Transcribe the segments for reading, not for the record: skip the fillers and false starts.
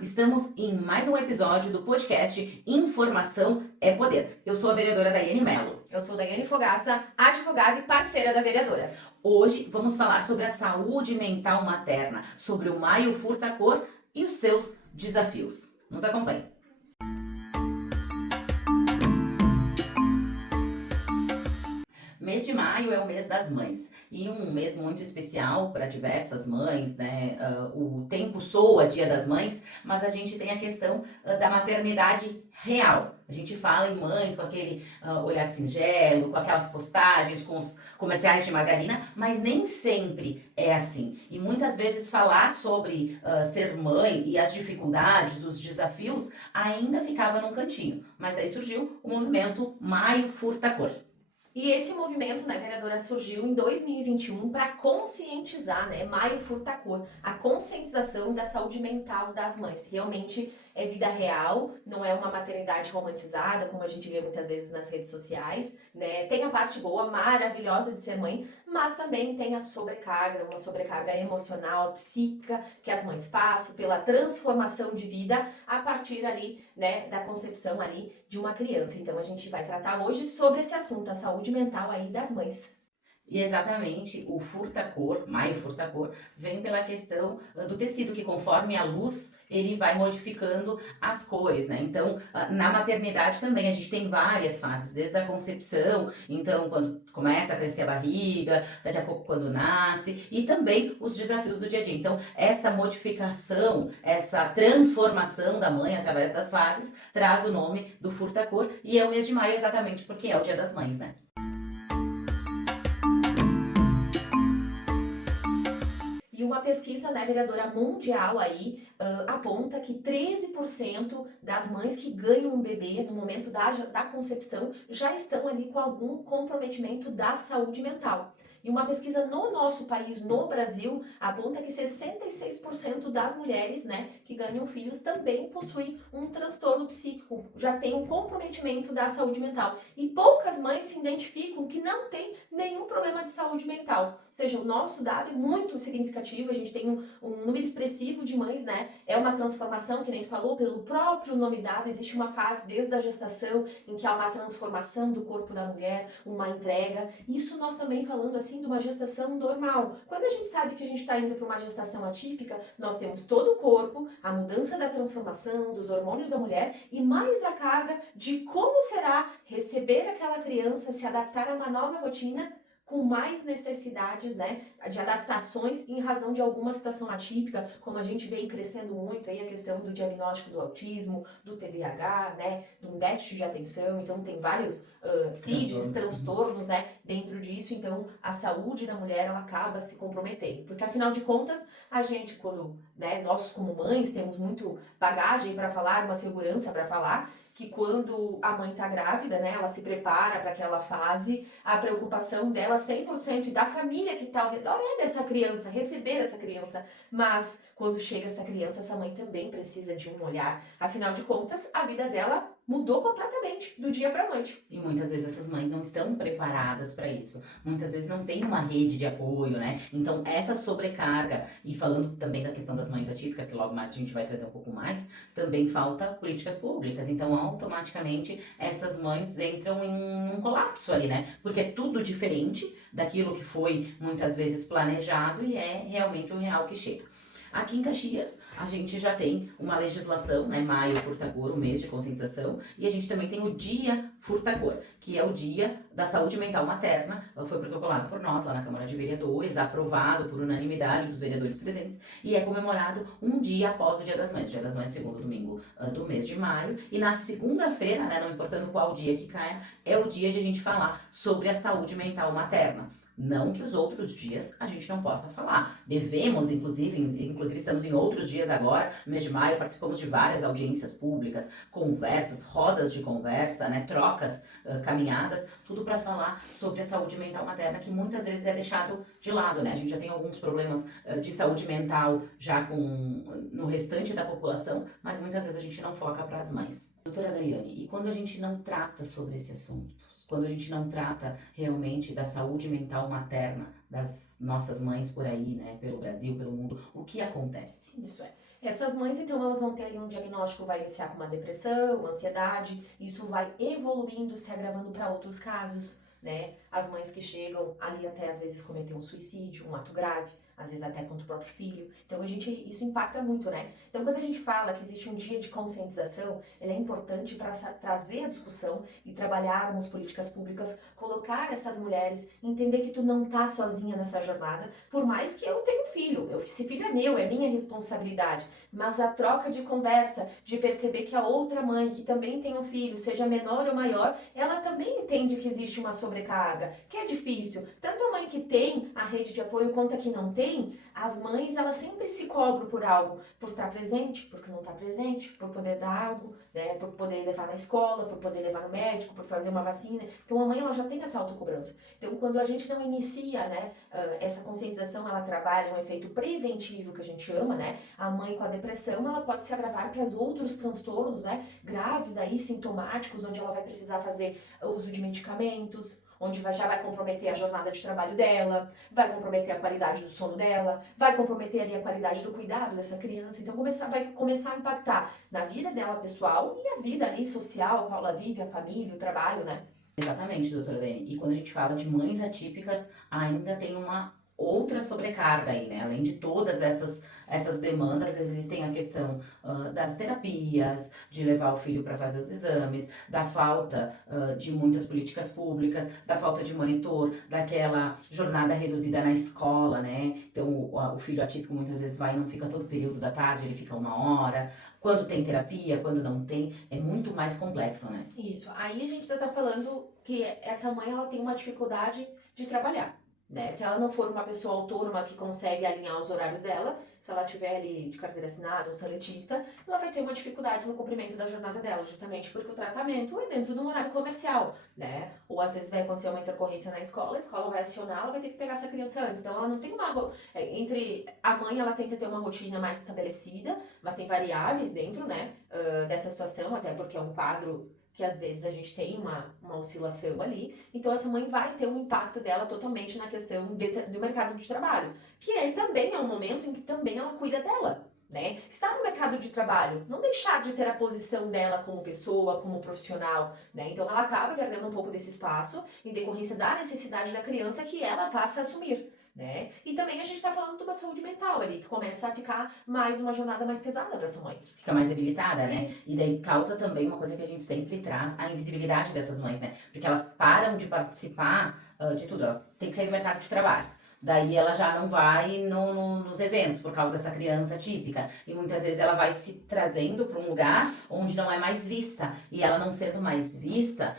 Estamos em mais um episódio do podcast Informação é Poder. Eu sou a vereadora Daiane Mello. Eu sou Daiane Fogaça, advogada e parceira da vereadora. Hoje vamos falar sobre a saúde mental materna, sobre o Maio Furta-Cor e os seus desafios. Nos acompanhe. Mês de maio é o mês das mães e um mês muito especial para diversas mães, né? O tempo soa Dia das Mães, mas a gente tem a questão da maternidade real. A gente fala em mães com aquele olhar singelo, com aquelas postagens, com os comerciais de margarina, mas nem sempre é assim. E muitas vezes falar sobre ser mãe e as dificuldades, os desafios, ainda ficava num cantinho. Mas daí surgiu o movimento Maio Furta-Cor. E esse movimento, né, vereadora, surgiu em 2021 para conscientizar, né, Maio Furta-Cor, a conscientização da saúde mental das mães. Realmente é vida real, não é uma maternidade romantizada, como a gente vê muitas vezes nas redes sociais, né? Tem a parte boa, maravilhosa de ser mãe, mas também tem a sobrecarga, uma sobrecarga emocional, psíquica, que as mães passam pela transformação de vida a partir ali, né, da concepção ali de uma criança. Então a gente vai tratar hoje sobre esse assunto, a saúde mental aí das mães. E exatamente o furta-cor, Maio Furta-Cor, vem pela questão do tecido, que conforme a luz ele vai modificando as cores, né? Então, na maternidade também a gente tem várias fases, desde a concepção, então quando começa a crescer a barriga, daqui a pouco quando nasce, e também os desafios do dia a dia. Então, essa modificação, essa transformação da mãe através das fases, traz o nome do furta-cor, e é o mês de maio exatamente porque é o Dia das Mães, né? E uma pesquisa, né, vereadora, mundial aí aponta que 13% das mães que ganham um bebê no momento da concepção já estão ali com algum comprometimento da saúde mental. E uma pesquisa no nosso país, no Brasil, aponta que 66% das mulheres, né, que ganham filhos também possuem um transtorno psíquico, já tem um comprometimento da saúde mental. E poucas mães se identificam que não tem nenhum problema de saúde mental. Ou seja, o nosso dado é muito significativo, a gente tem um número expressivo de mães, né? É uma transformação, que nem tu falou, pelo próprio nome dado, existe uma fase desde a gestação em que há uma transformação do corpo da mulher, uma entrega. Isso nós também falando assim de uma gestação normal. Quando a gente sabe que a gente está indo para uma gestação atípica, nós temos todo o corpo, a mudança da transformação, dos hormônios da mulher e mais a carga de como será receber aquela criança, se adaptar a uma nova rotina, com mais necessidades, né, de adaptações em razão de alguma situação atípica, como a gente vem crescendo muito aí a questão do diagnóstico do autismo, do TDAH, né, do déficit de atenção, então tem vários CIDs, transtornos, né, dentro disso, então a saúde da mulher, ela acaba se comprometendo, porque afinal de contas, a gente quando, né, nós como mães temos muito bagagem para falar, uma segurança para falar, que quando a mãe está grávida, né, ela se prepara para aquela fase, a preocupação dela 100% e da família que está ao redor é dessa criança, receber essa criança. Mas quando chega essa criança, essa mãe também precisa de um olhar. Afinal de contas, a vida dela mudou completamente do dia para a noite. E muitas vezes essas mães não estão preparadas para isso. Muitas vezes não tem uma rede de apoio, né? Então, essa sobrecarga, e falando também da questão das mães atípicas, que logo mais a gente vai trazer um pouco mais, também falta políticas públicas. Então, automaticamente, essas mães entram em um colapso ali, né? Porque é tudo diferente daquilo que foi muitas vezes planejado e é realmente o real que chega. Aqui em Caxias, a gente já tem uma legislação, né, Maio Furta-Cor, o mês de conscientização, e a gente também tem o Dia Furta-Cor, que é o Dia da Saúde Mental Materna, foi protocolado por nós lá na Câmara de Vereadores, aprovado por unanimidade dos vereadores presentes, e é comemorado um dia após o Dia das Mães, o Dia das Mães, segundo domingo do mês de maio, e na segunda-feira, né, não importando qual dia que caia, é o dia de a gente falar sobre a saúde mental materna. Não que os outros dias a gente não possa falar. Devemos, inclusive estamos em outros dias agora, no mês de maio, participamos de várias audiências públicas, conversas, rodas de conversa, né, trocas, caminhadas, tudo para falar sobre a saúde mental materna, que muitas vezes é deixado de lado, né? A gente já tem alguns problemas de saúde mental já no restante da população, mas muitas vezes a gente não foca para as mães. Doutora Daiane, e quando a gente não trata sobre esse assunto? Quando a gente não trata realmente da saúde mental materna das nossas mães por aí, né, pelo Brasil, pelo mundo, o que acontece? Isso é. Essas mães, então, elas vão ter ali um diagnóstico, vai iniciar com uma depressão, ansiedade, isso vai evoluindo, se agravando para outros casos, né? As mães que chegam ali até às vezes cometer um suicídio, um ato grave, às vezes até contra o próprio filho. Então, isso impacta muito, né? Então, quando a gente fala que existe um dia de conscientização, ele é importante para trazer a discussão e trabalharmos políticas públicas, colocar essas mulheres, entender que tu não tá sozinha nessa jornada, por mais que eu tenha um filho, esse filho é meu, é minha responsabilidade, mas a troca de conversa, de perceber que a outra mãe que também tem um filho, seja menor ou maior, ela também entende que existe uma sobrecarga, que é difícil. Tanto a mãe que tem a rede de apoio quanto a que não tem, as mães elas sempre se cobram por algo, por estar presente, porque não está presente, por poder dar algo, né, por poder levar na escola, por poder levar no médico, por fazer uma vacina. Então a mãe ela já tem essa autocobrança. Então quando a gente não inicia, né, essa conscientização, ela trabalha um efeito preventivo que a gente ama, né? A mãe com a depressão, ela pode se agravar para os outros transtornos, né, graves aí, sintomáticos, onde ela vai precisar fazer uso de medicamentos, onde já vai comprometer a jornada de trabalho dela, vai comprometer a qualidade do sono dela, vai comprometer ali a qualidade do cuidado dessa criança. Então vai começar a impactar na vida dela pessoal e a vida ali social, qual ela vive, a família, o trabalho, né? Exatamente, doutora Dani. E quando a gente fala de mães atípicas, ainda tem uma outra sobrecarga aí, né? Além de todas essas demandas, existem a questão das terapias, de levar o filho para fazer os exames, da falta de muitas políticas públicas, da falta de monitor, daquela jornada reduzida na escola, né? Então, o filho atípico muitas vezes vai e não fica todo o período da tarde, ele fica 1 hora. Quando tem terapia, quando não tem, é muito mais complexo, né? Isso. Aí a gente já tá falando que essa mãe ela tem uma dificuldade de trabalhar, né? Se ela não for uma pessoa autônoma que consegue alinhar os horários dela, se ela tiver ali de carteira assinada ou seletista, ela vai ter uma dificuldade no cumprimento da jornada dela, justamente porque o tratamento é dentro de um horário comercial, né? Ou às vezes vai acontecer uma intercorrência na escola, a escola vai acionar, ela vai ter que pegar essa criança antes. Então ela não tem entre a mãe ela tenta ter uma rotina mais estabelecida, mas tem variáveis dentro, né, dessa situação, até porque é um quadro que às vezes a gente tem uma oscilação ali, então essa mãe vai ter um impacto dela totalmente na questão do mercado de trabalho, que também é um momento em que também ela cuida dela, né? Estar no mercado de trabalho, não deixar de ter a posição dela como pessoa, como profissional, né? Então ela acaba perdendo um pouco desse espaço em decorrência da necessidade da criança que ela passa a assumir. Né? E também a gente tá falando de uma saúde mental ali, que começa a ficar mais uma jornada mais pesada para essa mãe. Fica mais debilitada, né? E daí causa também uma coisa que a gente sempre traz, a invisibilidade dessas mães, né? Porque elas param de participar de tudo, ela tem que sair do mercado de trabalho. Daí ela já não vai nos eventos por causa dessa criança típica. E muitas vezes ela vai se trazendo para um lugar onde não é mais vista. E ela não sendo mais vista,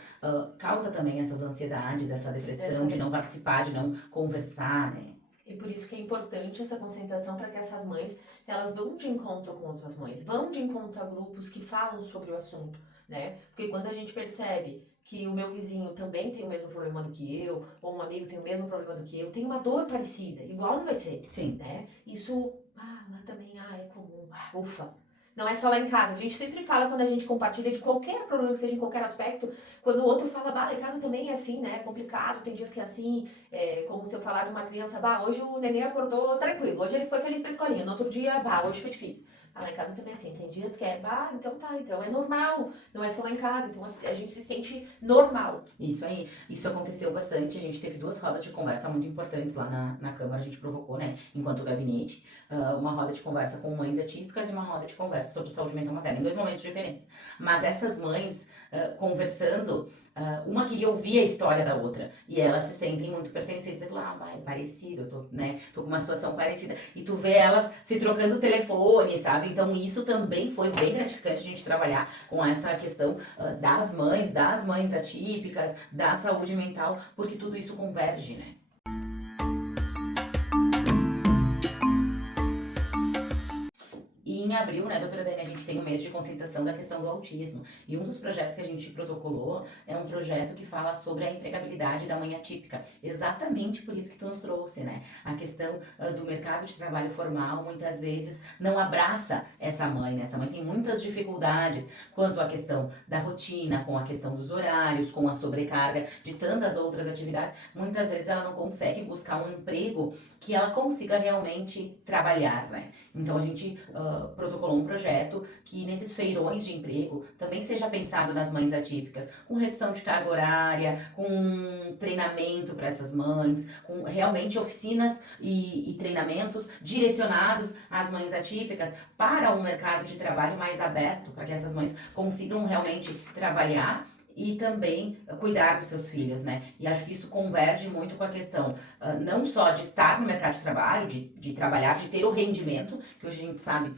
causa também essas ansiedades, essa depressão de não participar, de não conversar, né? E por isso que é importante essa conscientização para que essas mães, elas vão de encontro com outras mães, vão de encontro a grupos que falam sobre o assunto, né? Porque quando a gente percebe que o meu vizinho também tem o mesmo problema do que eu, ou um amigo tem o mesmo problema do que eu, tem uma dor parecida, igual não vai ser, Sim. né? Isso, lá também, é comum, ufa. Não é só lá em casa. A gente sempre fala quando a gente compartilha de qualquer problema que seja em qualquer aspecto, quando o outro fala, lá em casa também é assim, né? É complicado, tem dias que é assim, como se eu falar de uma criança, hoje o neném acordou tranquilo, hoje ele foi feliz pra escolinha, no outro dia, hoje foi difícil. Lá em casa também é assim, tem dias que então tá, então é normal, não é só lá em casa, então a gente se sente normal. Isso aí, isso aconteceu bastante, a gente teve 2 rodas de conversa muito importantes lá na Câmara, a gente provocou, né, enquanto gabinete, uma roda de conversa com mães atípicas e uma roda de conversa sobre saúde mental materna, em 2 momentos diferentes. Mas essas mães conversando, uma queria ouvir a história da outra, e elas se sentem muito pertencentes, dizendo, é parecido, tô com uma situação parecida, e tu vê elas se trocando telefone, sabe? Então isso também foi bem gratificante a gente trabalhar com essa questão das mães atípicas, da saúde mental, porque tudo isso converge, né? E em abril, né, doutora Dani, a gente tem um mês de conscientização da questão do autismo. E um dos projetos que a gente protocolou é um projeto que fala sobre a empregabilidade da mãe atípica. Exatamente por isso que tu nos trouxe, né? A questão do mercado de trabalho formal, muitas vezes, não abraça essa mãe, né? Essa mãe tem muitas dificuldades quanto à questão da rotina, com a questão dos horários, com a sobrecarga de tantas outras atividades. Muitas vezes ela não consegue buscar um emprego que ela consiga realmente trabalhar, né? Então a gente protocolou um projeto que nesses feirões de emprego também seja pensado nas mães atípicas, com redução de carga horária, com treinamento para essas mães, com realmente oficinas e treinamentos direcionados às mães atípicas para um mercado de trabalho mais aberto, para que essas mães consigam realmente trabalhar e também cuidar dos seus filhos, né? E acho que isso converge muito com a questão não só de estar no mercado de trabalho, de trabalhar, de ter o rendimento, que hoje a gente sabe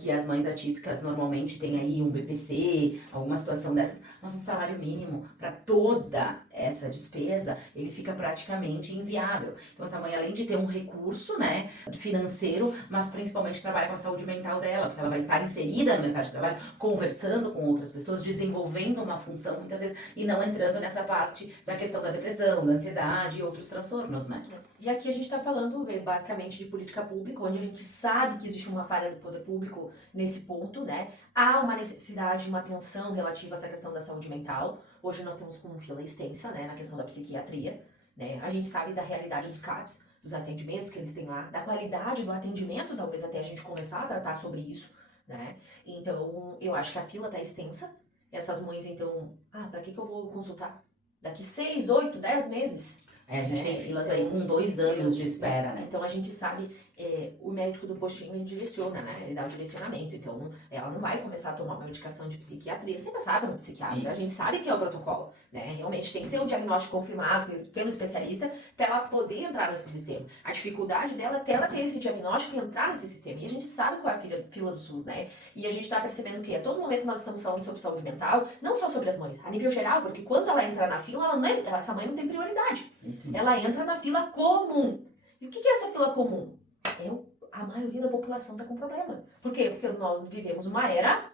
que as mães atípicas normalmente têm aí um BPC, alguma situação dessas, mas um salário mínimo para toda essa despesa, ele fica praticamente inviável. Então essa mãe, além de ter um recurso, né, financeiro, mas principalmente trabalha com a saúde mental dela, porque ela vai estar inserida no mercado de trabalho, conversando com outras pessoas, desenvolvendo uma função muitas vezes e não entrando nessa parte da questão da depressão, da ansiedade e outros transtornos, né? E aqui a gente está falando basicamente de política pública, onde a gente sabe que existe uma falha do poder público nesse ponto, né? Há uma necessidade de uma atenção relativa a essa questão da saúde mental. Hoje nós temos como fila extensa, né, na questão da psiquiatria, né? A gente sabe da realidade dos CAPs, dos atendimentos que eles têm lá, da qualidade do atendimento, talvez até a gente começar a tratar sobre isso, né? Então, eu acho que a fila está extensa. Essas mães, então, para que eu vou consultar? Daqui 6, 8, 10 meses? A gente tem filas aí com 2 anos de espera, né? Então a gente sabe, o médico do postinho ele direciona, né? Ele dá o direcionamento. Então ela não vai começar a tomar uma medicação de psiquiatria sem passar para um psiquiatra. Isso. A gente sabe que é o protocolo, né? Realmente tem que ter um diagnóstico confirmado pelo especialista para ela poder entrar nesse sistema. A dificuldade dela é até ela ter esse diagnóstico e entrar nesse sistema. E a gente sabe qual é a fila do SUS, né? E a gente está percebendo que a todo momento nós estamos falando sobre saúde mental, não só sobre as mães, a nível geral, porque quando ela entra na fila, essa mãe não tem prioridade. Ela entra na fila comum. E o que é essa fila comum? A maioria da população está com problema. Por quê? Porque nós vivemos uma era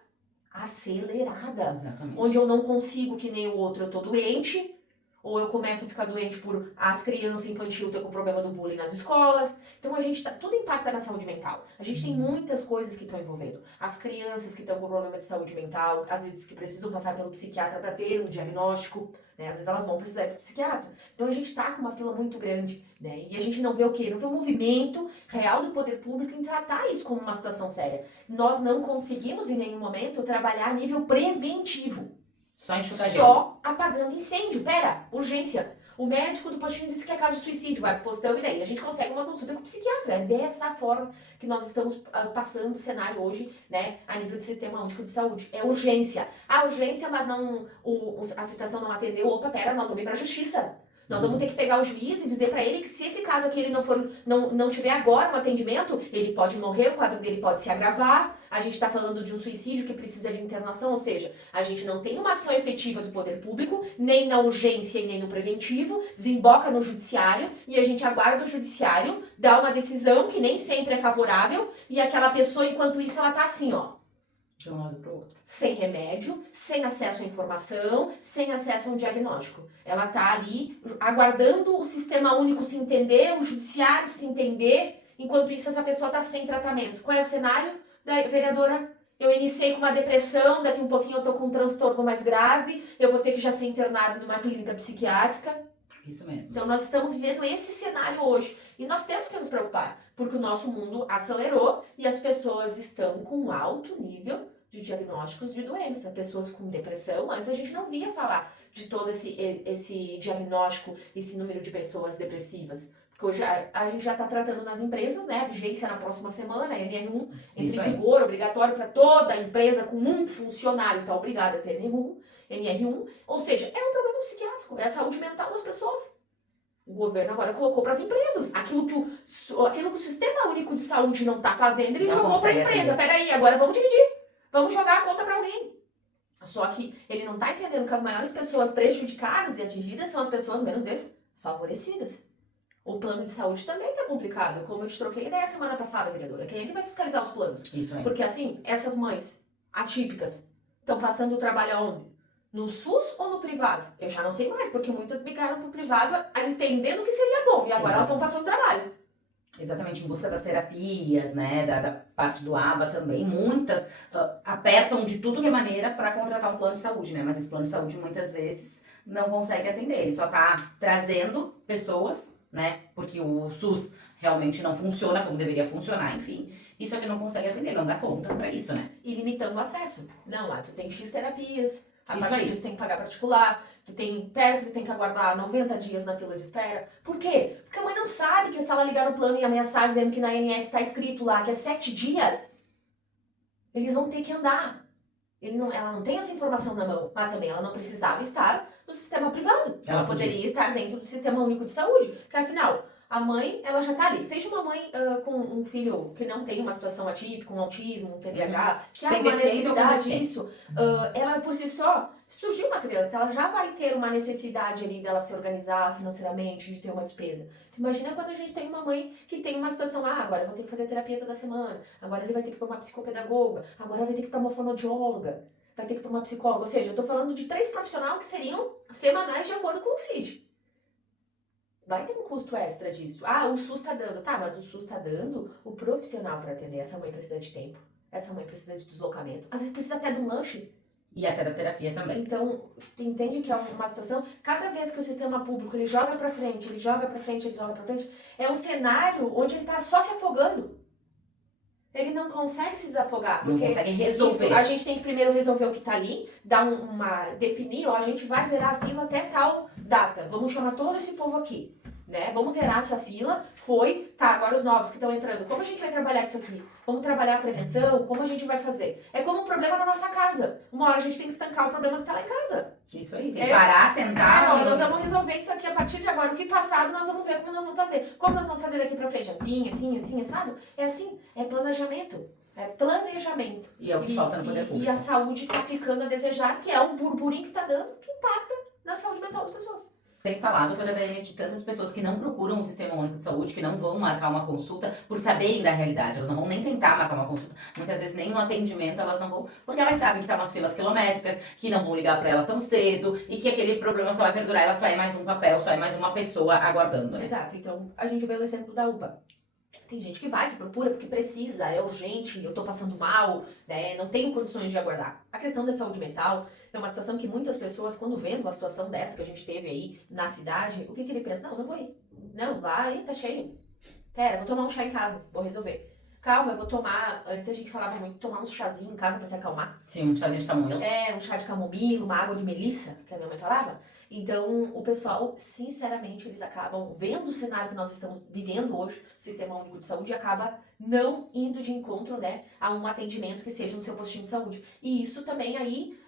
acelerada. Exatamente. Onde eu não consigo, que nem o outro, eu tô doente, ou eu começo a ficar doente por as crianças infantil ter com problema do bullying nas escolas. Então a gente tudo impacta na saúde mental. A gente tem muitas coisas que estão envolvendo. As crianças que estão com problema de saúde mental, às vezes que precisam passar pelo psiquiatra para ter um diagnóstico, né? Às vezes elas vão precisar ir para o psiquiatra. Então a gente tá com uma fila muito grande, né? E a gente não vê o quê? Não vê o movimento real do poder público em tratar isso como uma situação séria. Nós não conseguimos em nenhum momento trabalhar a nível preventivo. Só enxugar gelo. Só apagando incêndio. Pera, urgência. O médico do postinho disse que é caso de suicídio, vai pro postão e daí a gente consegue uma consulta com o psiquiatra. É dessa forma que nós estamos passando o cenário hoje, né, a nível de sistema único de saúde. É urgência. A urgência, mas não a situação não atendeu. Opa, pera, nós vamos ir pra justiça. Nós vamos ter que pegar o juiz e dizer para ele que se esse caso aqui ele não tiver agora um atendimento, ele pode morrer, o quadro dele pode se agravar. A gente está falando de um suicídio que precisa de internação, ou seja, a gente não tem uma ação efetiva do poder público, nem na urgência e nem no preventivo, desemboca no judiciário e a gente aguarda o judiciário dar uma decisão que nem sempre é favorável e aquela pessoa, enquanto isso, ela tá assim, ó. De um lado para o outro. Sem remédio, sem acesso à informação, sem acesso a um diagnóstico. Ela está ali aguardando o sistema único se entender, o judiciário se entender, enquanto isso essa pessoa está sem tratamento. Qual é o cenário? Da vereadora, eu iniciei com uma depressão, daqui um pouquinho eu estou com um transtorno mais grave, eu vou ter que já ser internado numa clínica psiquiátrica. Isso mesmo. Então nós estamos vivendo esse cenário hoje e nós temos que nos preocupar, porque o nosso mundo acelerou e as pessoas estão com um alto nível de diagnósticos de doença. Pessoas com depressão, antes a gente não via falar de todo esse diagnóstico, esse número de pessoas depressivas. Porque hoje a gente já está tratando nas empresas, né? A vigência na próxima semana, NR1, entra em vigor, obrigatório para toda empresa com um funcionário, está obrigada a ter NR1, ou seja, é um problema psiquiátrico, é a saúde mental das pessoas. O governo agora colocou para as empresas. Aquilo que o Sistema Único de Saúde não está fazendo, ele jogou para a empresa. Peraí, agora vamos dividir. Vamos jogar a conta para alguém. Só que ele não está entendendo que as maiores pessoas prejudicadas e atingidas são as pessoas menos desfavorecidas. O plano de saúde também está complicado. Como eu te troquei ideia semana passada, vereadora. Quem é que vai fiscalizar os planos? Isso aí. Porque assim, essas mães atípicas estão passando o trabalho aonde? No SUS ou no privado? Eu já não sei mais, porque muitas migraram pro privado entendendo que seria bom. E agora elas estão passando trabalho. Exatamente, em busca das terapias, né, da parte do ABA também, muitas apertam de tudo que é maneira para contratar um plano de saúde, né, mas esse plano de saúde muitas vezes não consegue atender, ele só está trazendo pessoas, né, porque o SUS realmente não funciona como deveria funcionar, enfim. Isso é que não consegue atender, não dá conta pra isso, né? E limitando o acesso. Não, tu tem X terapias, a Isso partir aí. disso tu tem que pagar particular, tu tem que aguardar 90 dias na fila de espera. Por quê? Porque a mãe não sabe que se ela ligar no plano e ameaçar dizendo que na ANS tá escrito lá que é 7 dias, eles vão ter que andar. Ela não tem essa informação na mão, mas também ela não precisava estar no sistema privado. Ela poderia estar dentro do Sistema Único de Saúde, porque afinal, a mãe, ela já tá ali. Seja uma mãe com um filho que não tem uma situação atípica, um autismo, um TDAH, que há Sem uma deficiência ou com necessidade deficiência. disso, ela por si só, surgiu uma criança, ela já vai ter uma necessidade ali dela se organizar financeiramente, de ter uma despesa. Imagina quando a gente tem uma mãe que tem uma situação, agora eu vou ter que fazer terapia toda semana, agora ele vai ter que ir para uma psicopedagoga, agora vai ter que ir para uma fonoaudióloga, vai ter que ir para uma psicóloga. Ou seja, eu tô falando de 3 profissionais que seriam semanais de acordo com o CID. Vai ter um custo extra disso. O SUS tá dando. Tá, mas o SUS tá dando o profissional para atender. Essa mãe precisa de tempo. Essa mãe precisa de deslocamento. Às vezes precisa até de um lanche. E até da terapia também. Então, tu entende que é uma situação... Cada vez que o sistema público ele joga pra frente, ele joga pra frente, ele joga pra frente, é um cenário onde ele tá só se afogando. Ele não consegue se desafogar. Não consegue resolver. A gente tem que primeiro resolver o que tá ali, definir, a gente vai zerar a fila até tal data. Vamos chamar todo esse povo aqui, né? Vamos zerar essa fila. Agora os novos que estão entrando. Como a gente vai trabalhar isso aqui? Vamos trabalhar a prevenção? Como a gente vai fazer? É como um problema na nossa casa. Uma hora a gente tem que estancar o problema que tá lá em casa. Isso aí, tem que parar, sentar. Nós vamos resolver isso aqui a partir de agora. O que passado, nós vamos ver como nós vamos fazer. Como nós vamos fazer daqui pra frente? Assim, assado? É assim, é planejamento. É planejamento. E é o que falta no poder público. E a saúde tá ficando a desejar, que é o burburinho que tá dando, que impacta na saúde mental das pessoas. Sem falar, doutora Daiane, de tantas pessoas que não procuram o Sistema Único de Saúde, que não vão marcar uma consulta por saberem da realidade. Elas não vão nem tentar marcar uma consulta. Muitas vezes nem no atendimento elas não vão, porque elas sabem que tá umas filas quilométricas, que não vão ligar para elas tão cedo e que aquele problema só vai perdurar. Ela só é mais um papel, só é mais uma pessoa aguardando, né? Exato. Então, a gente vê o exemplo da UPA. Tem gente que vai, que procura porque precisa, é urgente, eu tô passando mal, né, não tenho condições de aguardar. A questão da saúde mental é uma situação que muitas pessoas, quando vêem uma situação dessa que a gente teve aí na cidade, o que ele pensa? Não vou ir. Não, vai, tá cheio. Pera, vou tomar um chá em casa, vou resolver. Calma, eu vou tomar, antes a gente falava muito, tomar um chazinho em casa pra se acalmar. Sim, um chazinho de camomila. Um chá de camomila, uma água de melissa, que a minha mãe falava. Então, o pessoal, sinceramente, eles acabam vendo o cenário que nós estamos vivendo hoje, Sistema Único de Saúde, e acaba não indo de encontro, né, a um atendimento que seja no seu postinho de saúde. E isso também aí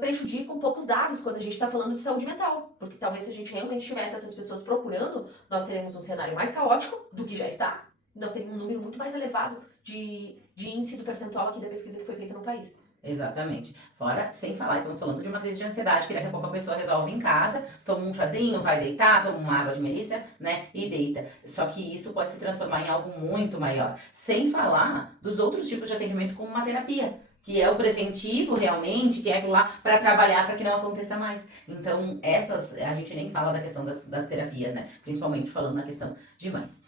prejudica um pouco os dados quando a gente está falando de saúde mental. Porque talvez se a gente realmente tivesse essas pessoas procurando, nós teremos um cenário mais caótico do que já está. Nós teríamos um número muito mais elevado de índice do percentual aqui da pesquisa que foi feita no país. Exatamente. Fora, sem falar, estamos falando de uma crise de ansiedade que daqui a pouco a pessoa resolve em casa, toma um chazinho, vai deitar, toma uma água de melissa, né, e deita. Só que isso pode se transformar em algo muito maior. Sem falar dos outros tipos de atendimento como uma terapia, que é o preventivo realmente, que é aquilo lá para trabalhar para que não aconteça mais. Então, a gente nem fala da questão das terapias, né, principalmente falando na questão de mães.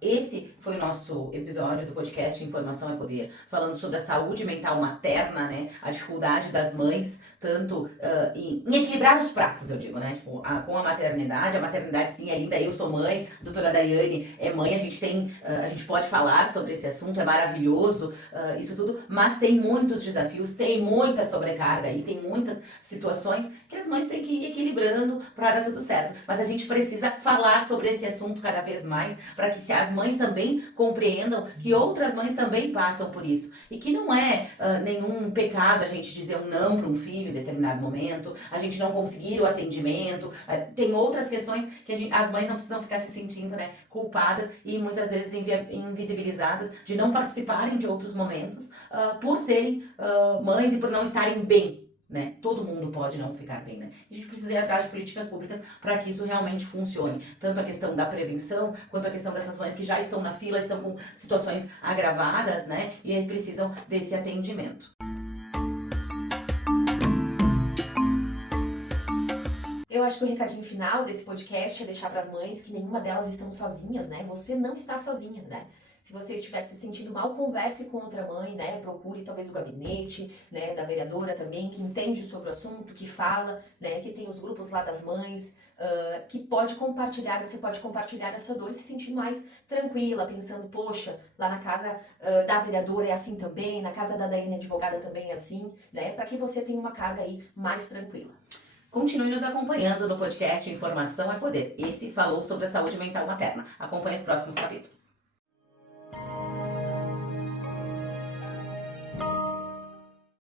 Esse foi o nosso episódio do podcast Informação é Poder, falando sobre a saúde mental materna, né? A dificuldade das mães, tanto em equilibrar os pratos, eu digo, né? Tipo, com a maternidade sim, é linda, eu sou mãe, a doutora Daiane é mãe, a gente pode falar sobre esse assunto, é maravilhoso, isso tudo, mas tem muitos desafios, tem muita sobrecarga e tem muitas situações que as mães têm que ir equilibrando para dar tudo certo. Mas a gente precisa falar sobre esse assunto cada vez mais, para que as mães também compreendam que outras mães também passam por isso. E que não é nenhum pecado a gente dizer um não para um filho em determinado momento, a gente não conseguir o atendimento. Tem outras questões que as mães não precisam ficar se sentindo, né, culpadas e muitas vezes invisibilizadas de não participarem de outros momentos por serem mães e por não estarem bem. Né? Todo mundo pode não ficar bem, né? A gente precisa ir atrás de políticas públicas para que isso realmente funcione. Tanto a questão da prevenção, quanto a questão dessas mães que já estão na fila, estão com situações agravadas, né? E aí precisam desse atendimento. Eu acho que o recadinho final desse podcast é deixar para as mães que nenhuma delas estão sozinhas, né? Você não está sozinha, né? Se você estiver se sentindo mal, converse com outra mãe, né? Procure talvez o gabinete, né, da vereadora também, que entende sobre o assunto, que fala, né, que tem os grupos lá das mães, que pode compartilhar, você pode compartilhar a sua dor e se sentir mais tranquila, pensando, poxa, lá na casa da vereadora é assim também, na casa da Daiane advogada também é assim, né? Para que você tenha uma carga aí mais tranquila. Continue nos acompanhando no podcast Informação é Poder. Esse falou sobre a saúde mental materna. Acompanhe os próximos capítulos.